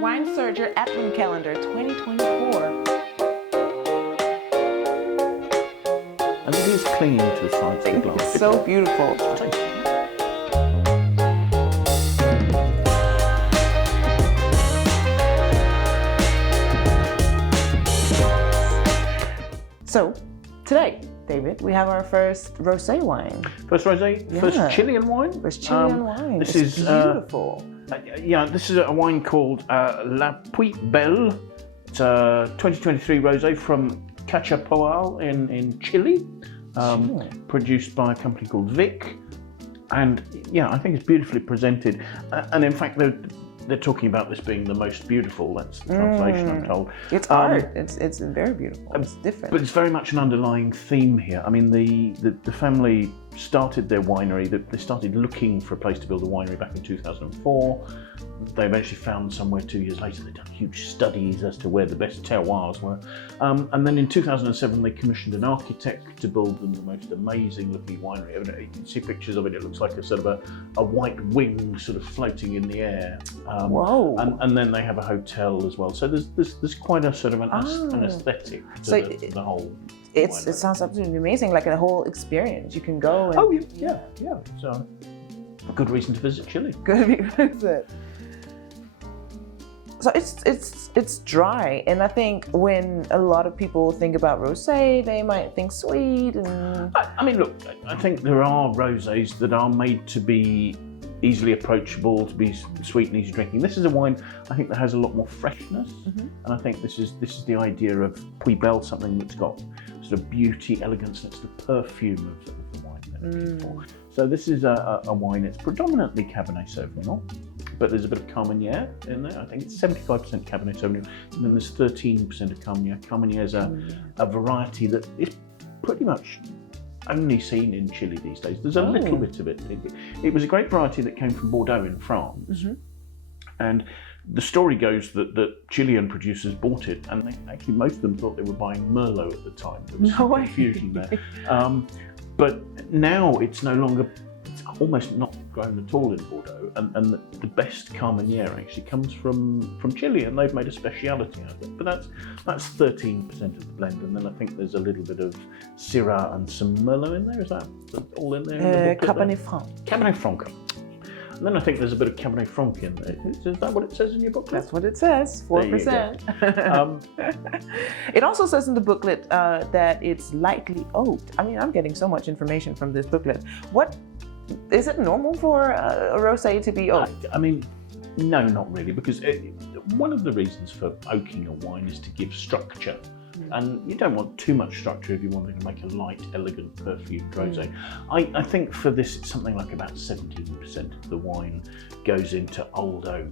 Wine Surger Advent Calendar 2024. And it is clinging to the sides of the glass. It's so beautiful. So, today, David, we have our first rosé wine. First rosé, Yeah. first Chilean wine. First Chilean wine. This It's is beautiful. this is a wine called La Piu Belle. It's a 2023 rosé from Cachapoal in Chile, produced by a company called Vik, and I think it's beautifully presented. And in fact, they're talking about this being the most beautiful. That's the translation, I'm told. It's art. It's very beautiful. It's different. But it's very much an underlying theme here. I mean, the family started their winery. They started looking for a place to build a winery back in 2004. They eventually found somewhere 2 years later. They'd done huge studies as to where the best terroirs were. And then in 2007, they commissioned an architect to build them the most amazing looking winery. I mean, you can see pictures of it. It looks like a sort of a white wing sort of floating in the air. Whoa. And then they have a hotel as well. So there's quite a sort of an aesthetic to the whole. It sounds absolutely amazing, like a whole experience. You can go and... yeah. So a good reason to visit Chile. Good visit. So it's dry, and I think when a lot of people think about rosé, they might think sweet and... I mean, look, I think there are rosés that are made to be easily approachable, to be sweet and easy drinking. This is a wine I think that has a lot more freshness, and I think this is the idea of Piu Belle, something that's got sort of beauty, elegance, and it's the perfume of the wine they're looking for. So this is a wine. It's predominantly Cabernet Sauvignon, but there's a bit of Carménère in there. I think it's 75% Cabernet Sauvignon, and then there's 13% of Carménère. Carménère is a variety that is pretty much only seen in Chile these days. There's a little bit of it. It was a great variety that came from Bordeaux in France, and the story goes that Chilean producers bought it, and actually most of them thought they were buying Merlot at the time. There was some confusion there. But now it's no longer, it's almost not grown at all in Bordeaux, and the best Carménère actually comes from Chile, and they've made a speciality out of it. But that's 13% of the blend, and then I think there's a little bit of Syrah and some Merlot in there. Is that all in there? Cabernet Franc. Cabernet Franc. And then I think there's a bit of Cabernet Franc in there. Is that what it says in your booklet? That's what it says, 4%. It also says in the booklet that it's lightly oaked. I mean, I'm getting so much information from this booklet. What is it normal for a rosé to be oaked? I mean, no, not really, because one of the reasons for oaking a wine is to give structure. And you don't want too much structure if you want to make a light, elegant, perfumed rosé. I think for this, it's something like about 17% of the wine goes into old oak.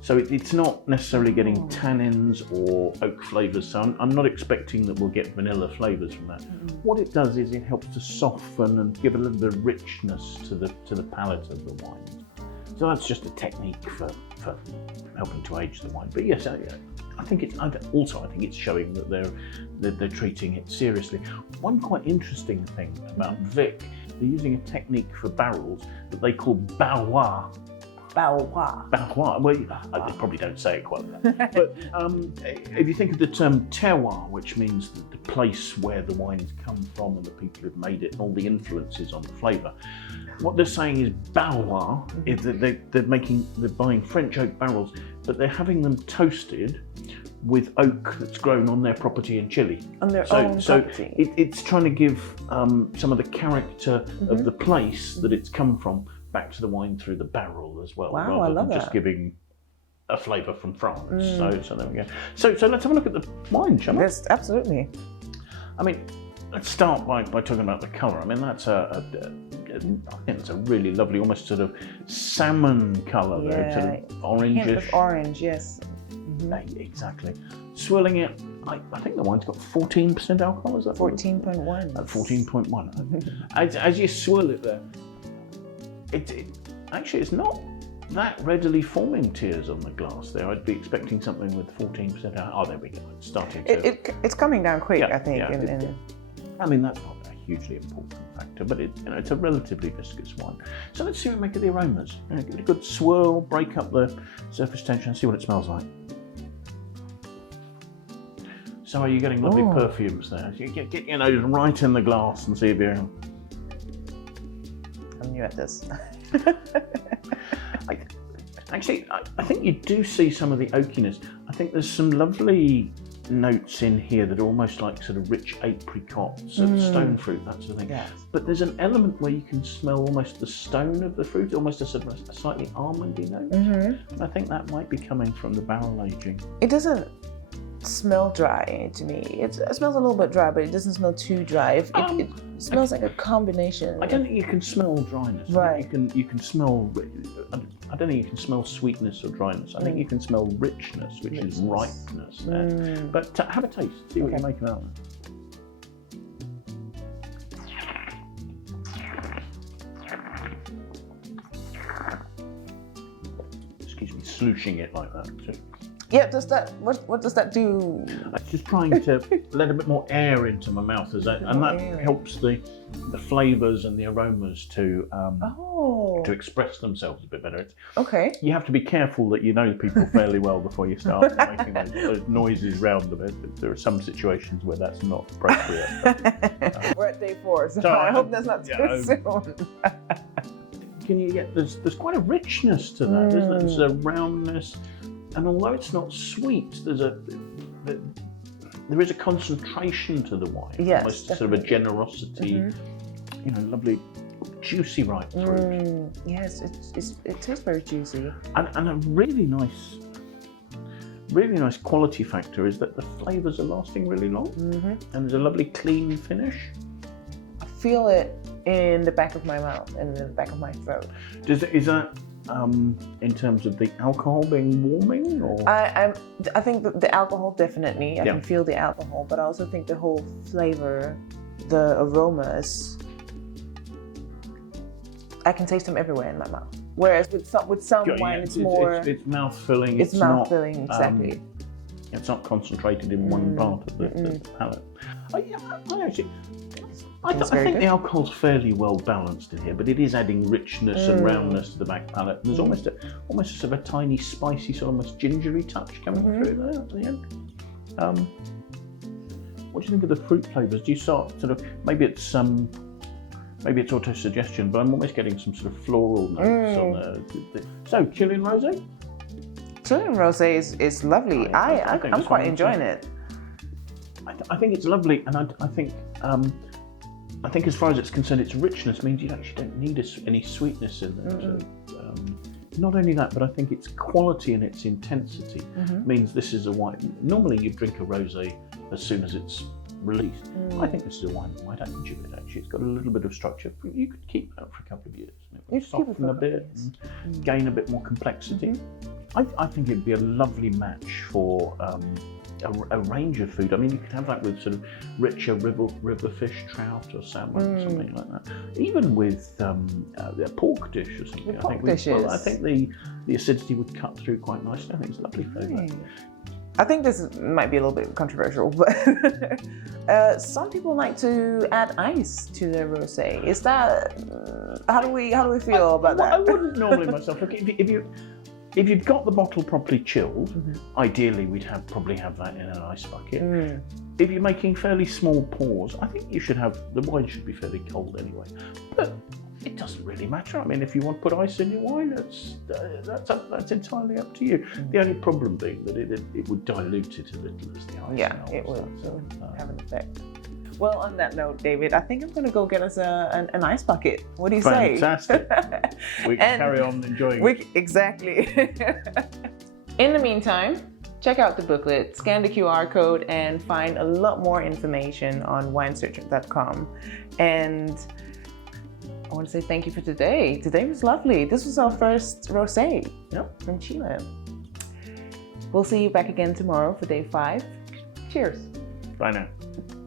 So it's not necessarily getting tannins or oak flavours. So I'm not expecting that we'll get vanilla flavours from that. What it does is it helps to soften and give a little bit of richness to the palate of the wine. So that's just a technique for helping to age the wine. But yes, I think it's showing that they're treating it seriously. One quite interesting thing about Vik, they're using a technique for barrels that they call barrois. Barrois. Well, they probably don't say it quite like that. But if you think of the term terroir, which means the place where the wines come from and the people who've made it and all the influences on the flavour, what they're saying is barrois is that they're buying French oak barrels, but they're having them toasted with oak that's grown on their property in Chile. On their own property. It's trying to give some of the character of the place that it's come from back to the wine through the barrel as well, Wow, rather I love than just that. giving a flavour from France. So there we go. So let's have a look at the wine, shall we? Yes, absolutely. I mean, let's start by talking about the colour. I mean, that's I think it's a really lovely, almost sort of salmon colour there, sort of orangish. Hint of orange, yes. Exactly. Swirling it, I think the wine's got 14% alcohol, is that? 14.1. 14.1. As you swirl it there, it's not that readily forming tears on the glass there. I'd be expecting something with 14% alcohol. Oh, there we go. It's starting to... It's coming down quick, I think. I mean, that's not a hugely important factor, but it's a relatively viscous wine. So let's see what we make of the aromas. Give it a good swirl, break up the surface tension, and see what it smells like. So are you getting lovely perfumes there? You get your nose right in the glass and see if you're... I'm new at this. I think you do see some of the oakiness. I think there's some lovely notes in here that are almost like sort of rich apricots and stone fruit, that sort of thing. Yes. But there's an element where you can smell almost the stone of the fruit, almost a sort of a slightly almondy note. And I think that might be coming from the barrel aging. It doesn't smell dry to me. It smells a little bit dry, but it doesn't smell too dry. It smells like a combination. I don't think you can smell dryness. Right. You can smell. I don't think you can smell sweetness or dryness. I think you can smell richness, which is ripeness. But have a taste. See what you make of that. Excuse me, slooshing it like that too. Yeah, does that? What does that do? I'm just trying to let a bit more air into my mouth, and that helps the flavours and the aromas to express themselves a bit better. Okay. You have to be careful that you know people fairly well before you start making those noises round a bit. There are some situations where that's not appropriate. We're at day 4, so I hope that's not too soon. Can you get there's quite a richness to that, isn't it? There's a roundness. And although it's not sweet, there is a concentration to the wine. Yes, almost sort of a generosity, lovely, juicy ripe fruit. Yes, it tastes very juicy. And a really nice quality factor is that the flavours are lasting really long, and there's a lovely clean finish. I feel it in the back of my mouth and in the back of my throat. Is that? In terms of the alcohol being warming, or I think the alcohol definitely. I can feel the alcohol, but I also think the whole flavor, the aromas, I can taste them everywhere in my mouth. Whereas with some wine, it's more. It's mouth filling. It's mouth filling, exactly. It's not concentrated in one part of the palate. I think the alcohol's fairly well balanced in here, but it is adding richness and roundness to the back palate. And there's almost a sort of a tiny, spicy, sort of almost gingery touch coming through there at the end. What do you think of the fruit flavours? Do you start sort of maybe it's auto-suggestion, but I'm almost getting some sort of floral notes on there. So Chilean Rosé? Chilean Rosé is lovely. I'm quite enjoying it. I think it's lovely, and I think as far as it's concerned, its richness means you actually don't need any sweetness in there. Not only that, but I think its quality and its intensity means this is a wine. Normally you drink a rosé as soon as it's released. I think this is a wine that might age a bit, actually. It's got a little bit of structure. You could keep that for a couple of years. And it will soften a bit and gain a bit more complexity. I think it'd be a lovely match for a range of food. I mean, you could have that with sort of richer river fish, trout or salmon, something like that. Even with a pork dish or something. I think the acidity would cut through quite nicely. I think it's a lovely flavour. I think this might be a little bit controversial, but some people like to add ice to their rosé. Is that how do we feel about that? I wouldn't normally myself. Look, if you've got the bottle properly chilled, ideally we'd probably have that in an ice bucket. If you're making fairly small pours, I think the wine should be fairly cold anyway. But it doesn't really matter. I mean, if you want to put ice in your wine, that's entirely up to you. The only problem being that it would dilute it a little as the ice melts. It would have an effect. Well, on that note, David, I think I'm going to go get us an ice bucket. What do you say? Fantastic. We can carry on enjoying it. Exactly. In the meantime, check out the booklet, scan the QR code, and find a lot more information on winesearcher.com. And I want to say thank you for today. Today was lovely. This was our first rosé from Chile. We'll see you back again tomorrow for day 5. Cheers. Bye now.